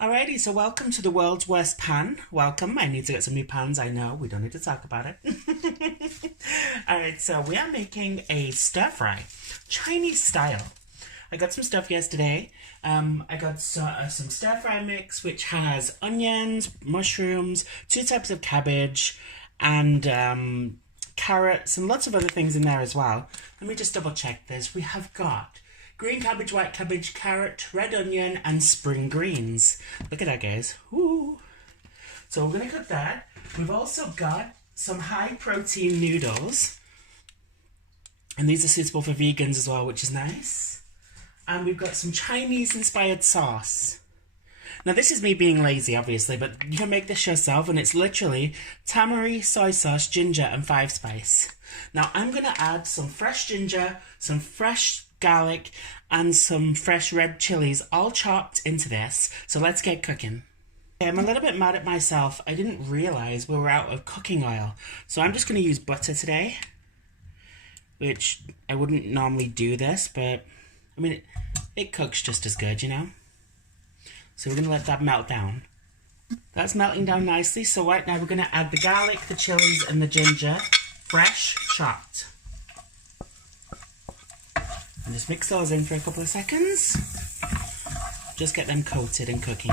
Alrighty, so welcome to the world's worst pan. Welcome. I need to get some new pans. I know, we don't need to talk about it. Alright, so we are making a stir fry, Chinese style. I got some stuff yesterday. I got some stir fry mix, which has onions, mushrooms, 2 types of cabbage, and carrots, and lots of other things in there as well. Let me just double check this. We have got green cabbage, white cabbage, carrot, red onion, and spring greens. Look at that, guys. Ooh. So we're going to cook that. We've also got some high-protein noodles. And these are suitable for vegans as well, which is nice. And we've got some Chinese-inspired sauce. Now, this is me being lazy, obviously, but you can make this yourself, and it's literally tamari, soy sauce, ginger, and 5-spice. Now, I'm going to add some fresh ginger, some fresh garlic, and some fresh red chilies all chopped into this. So let's get cooking. I'm a little bit mad at myself. I didn't realize we were out of cooking oil. So I'm just going to use butter today, which I wouldn't normally do this, but I mean, it cooks just as good, you know? So we're going to let that melt down. That's melting down nicely. So right now we're going to add the garlic, the chilies, and the ginger, fresh chopped. And just mix those in for a couple of seconds. Just get them coated and cooking.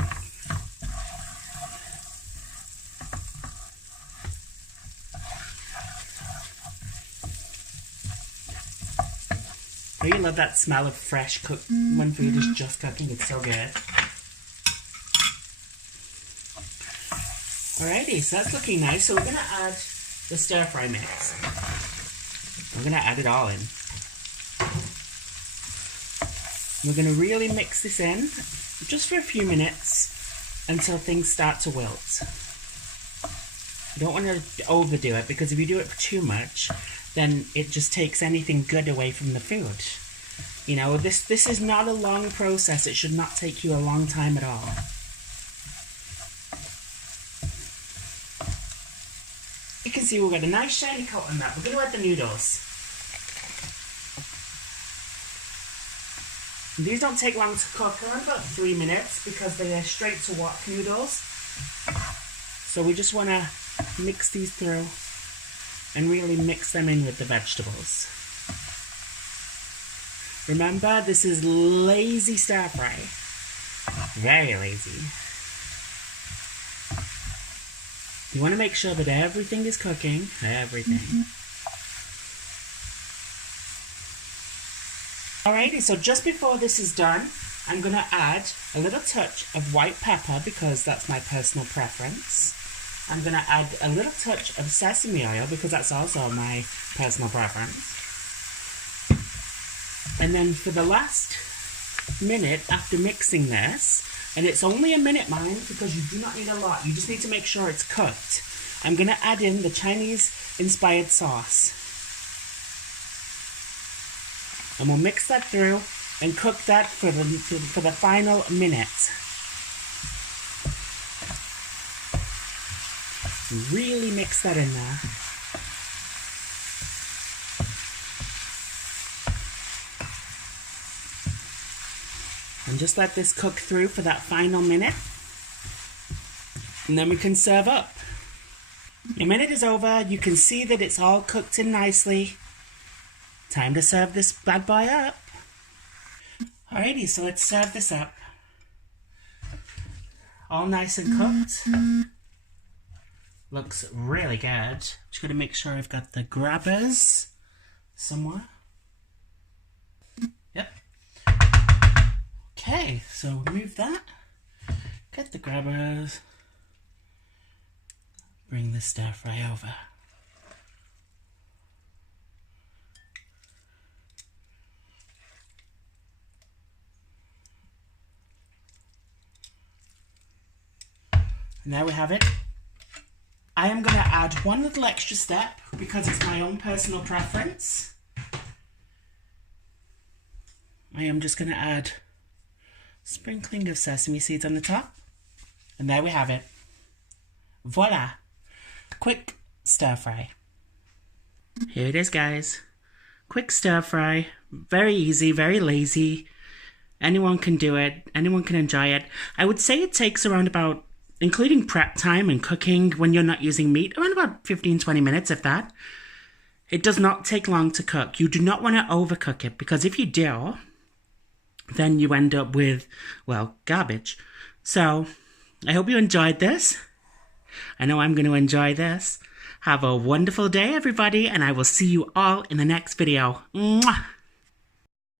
I really love that smell of fresh cooked when food is just cooking. It's so good. Alrighty, so that's looking nice. So we're going to add the stir fry mix. We're going to add it all in. We're going to really mix this in just for a few minutes until things start to wilt. You don't want to overdo it, because if you do it too much, then it just takes anything good away from the food. You know, this is not a long process. It should not take you a long time at all. You can see we've got a nice shiny coat on that. We're going to add the noodles. These don't take long to cook, around about 3 minutes, because they are straight to wok noodles. So we just want to mix these through and really mix them in with the vegetables. Remember, this is lazy stir fry. Very lazy. You want to make sure that everything is cooking. Everything. Alrighty, so just before this is done, I'm going to add a little touch of white pepper, because that's my personal preference. I'm going to add a little touch of sesame oil, because that's also my personal preference. And then for the last minute after mixing this, and it's only a minute, mind, because you do not need a lot, you just need to make sure it's cooked, I'm going to add in the Chinese-inspired sauce. And we'll mix that through and cook that for the final minute. Really mix that in there. And just let this cook through for that final minute. And then we can serve up. A minute is over. You can see that it's all cooked in nicely. Time to serve this bad boy up. Alrighty, so let's serve this up. All nice and cooked. Looks really good. Just gotta make sure I've got the grabbers somewhere. Yep. Okay, so remove that. Get the grabbers. Bring the stir fry over. And there we have it. I am going to add one little extra step, because it's my own personal preference. I am just going to add a sprinkling of sesame seeds on the top. And there we have it. Voila! Quick stir fry. Here it is, guys. Quick stir fry. Very easy, very lazy. Anyone can do it. Anyone can enjoy it. I would say it takes around about, including prep time and cooking when you're not using meat, around about 15-20 minutes, if that. It does not take long to cook. You do not want to overcook it, because if you do, then you end up with, well, garbage. So, I hope you enjoyed this. I know I'm going to enjoy this. Have a wonderful day, everybody, and I will see you all in the next video. Mwah!